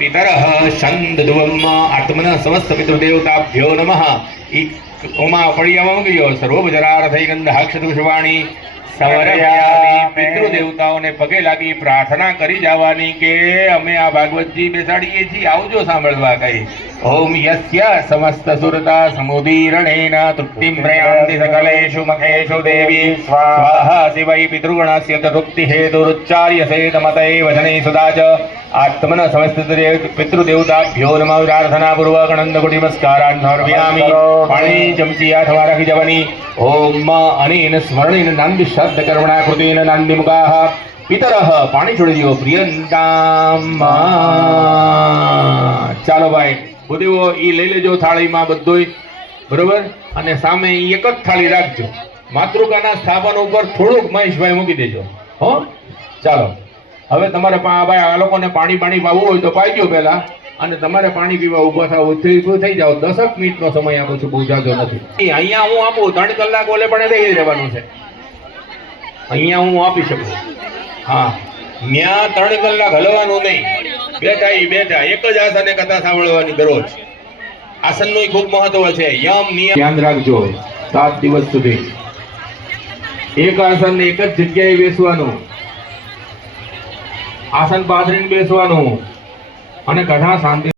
પિતરઃ છંદધ્વમ આત્મન સમસ્ત પિતૃદેવતાભ્યો નમઃ ઓમાં ફળિયામાં મૂકી દો સર્વોપચારાર્થૈ ગંધાક્ષતુષવાણી સવરયામી પિતૃદેવતાઓને પગે લાગી પ્રાર્થના કરી જવાની કે અમે આ ભાગવતજી બેસાડીએ છીએ. આવજો સાંભળવા કહી ઓમ યસ્ય સમસ્ત સુરતા સમુદીરણેન તૃપ્તિમ પ્રયાંતિ સકલેષુ મહેશુ દેવી. સ્વાહા શિવૈ પિતૃગણસ્ય તૃપ્તિ હેતુરુચ્ચાર્ય સેત મતૈ વચને સુદા ચ. આત્મન સમસ્ત પિતૃદેવતાભ્યો નમઃ પ્રાર્થના પૂર્વક નંદ કોટી નમસ્કારાન સમર્પયામિ પાણી ચમચી અથવા રાખી જવાની. ઓમ અનેન સ્મરણેન નાંદી શબ્દ કર્મણા કૃતેન નાંદી મુખાહ પિતરઃ પાણી છોડી દો પ્રિયંકા ચાલો ભાઈ ભૂદેવો એ લઈ લેજો થાળીમાં બધુંય, બરોબર? અને સામે એક જ થાળી રાખજો. માતૃકાના સ્થાપન ઉપર થોડુંક મહેશભાઈ મૂકી દેજો. હો? ચાલો. હવે તમારે ભાઈ, આ લોકોને પાણી પાણી પાવું હોય તો પાઈ ગયો પહેલા. અને તમારે પાણી પીવા ઊભા થાવ ઊભું થઈ જાઓ દસક મિનિટનો સમય આપું છું, બહુ જાજો નથી. અહીંયા હું આપું, ત્રણ કલાક ઓલે પણ રહી રહેવાનું છે. અહીંયા હું આપી શકું. હા. ત્યાં ત્રણ કલાક હલવાનું નહીં. બેઠા ઈ બેઠા. એક જ આસને કથા સાંભળવાની દરરોજ. આસનનું ખૂબ મહત્વ છે. યમ, નિયમ. ધ્યાન રાખજો. સાત દિવસ સુધી. એક આસન એક જ જગ્યાએ બેસવાનું. આસન પાથરીને બેસવાનું. અને કથા શાંતિ